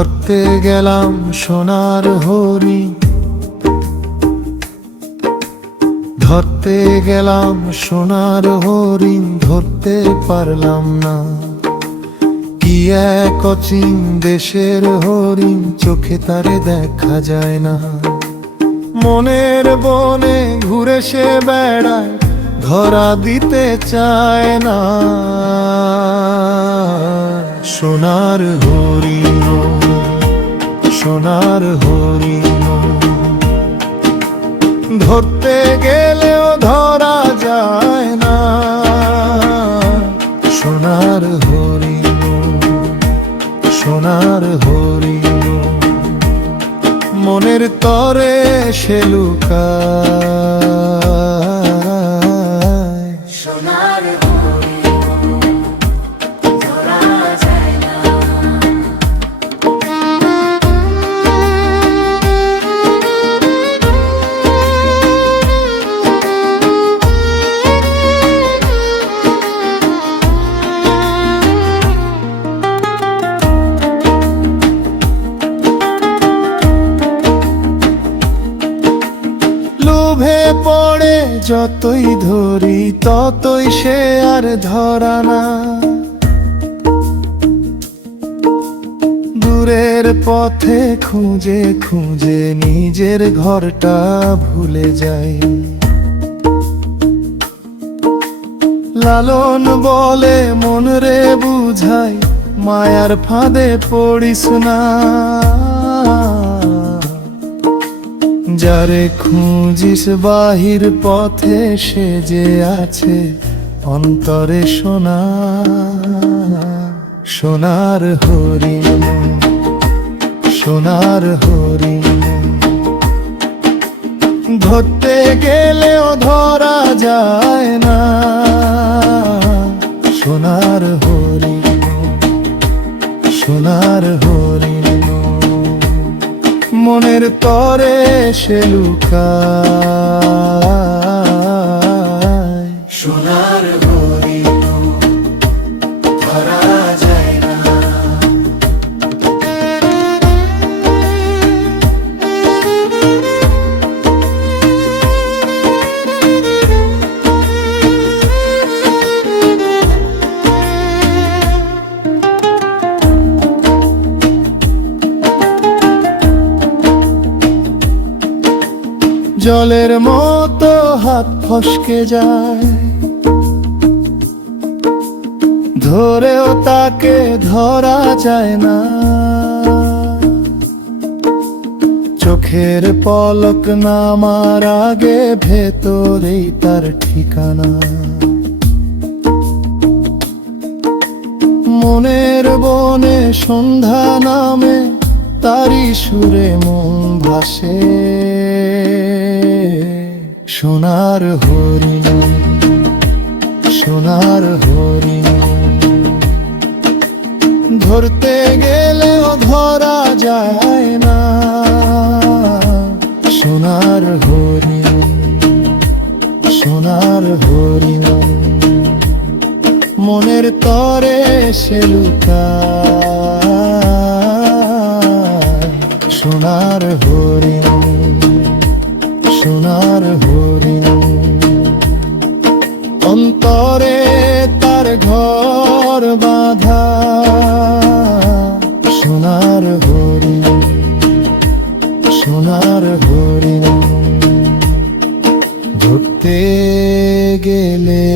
ধরতে গেলাম সোনার হরিণ, ধরতে গেলাম সোনার হরিণ, ধরতে পারলাম না। কি এক অচিন দেশের হরিণ, চোখে তারে দেখা যায় না। মনের বনে ঘুরে সে বেড়ায়, ধরা দিতে চায় না। সোনার হরিণ, সোনার হরিণ, ধরতে গেলেও ধরা যায় না। সোনার হরিণ, সোনার হরিণ, মনের তরে সে লুকায়। সোনার হরিণ, ধরা যায় না। লোভে পড়ে যতই ধরি, ততই সে আর ধরা না। দূরের পথে খুঁজে খুঁজে নিজের ঘরটা ভুলে যাই। লালন বলে মন রে বুঝাই, মায়ার ফাঁদে পড়িস না। যারে খুঁজিস বাহির পথে, সে যে আছে অন্তরে সোনা। সোনার হরিণ, সোনার হরিণ, ধরতে গেলেও ধরা যায় না। সোনার হরিণ, সোনার হরিণ, মনের তরে সে লুকায়। সোনার হরিণ, ধরা যায় না। জলের মতো হাত ফসকে যায়, ধরেও তাকে ধরা যায় না। চোখের পলক নামার আগে ভেতরেই তার ঠিকানা। মনের বনে সন্ধ্যা নামে, তারি সুরে মন ভাসে। সোনার হরিণ, সোনার হরিণ, ধরতে গেলেও ধরা যায় না। সোনার হরিণ, সোনার হরিণ, মনের তরে সে লুকায়। সোনার হরিণ, সোনার হরিণ, অন্তরে তার ঘর বাঁধা। সোনার হরিণ, সোনার হরিণ, ধরতে গেলে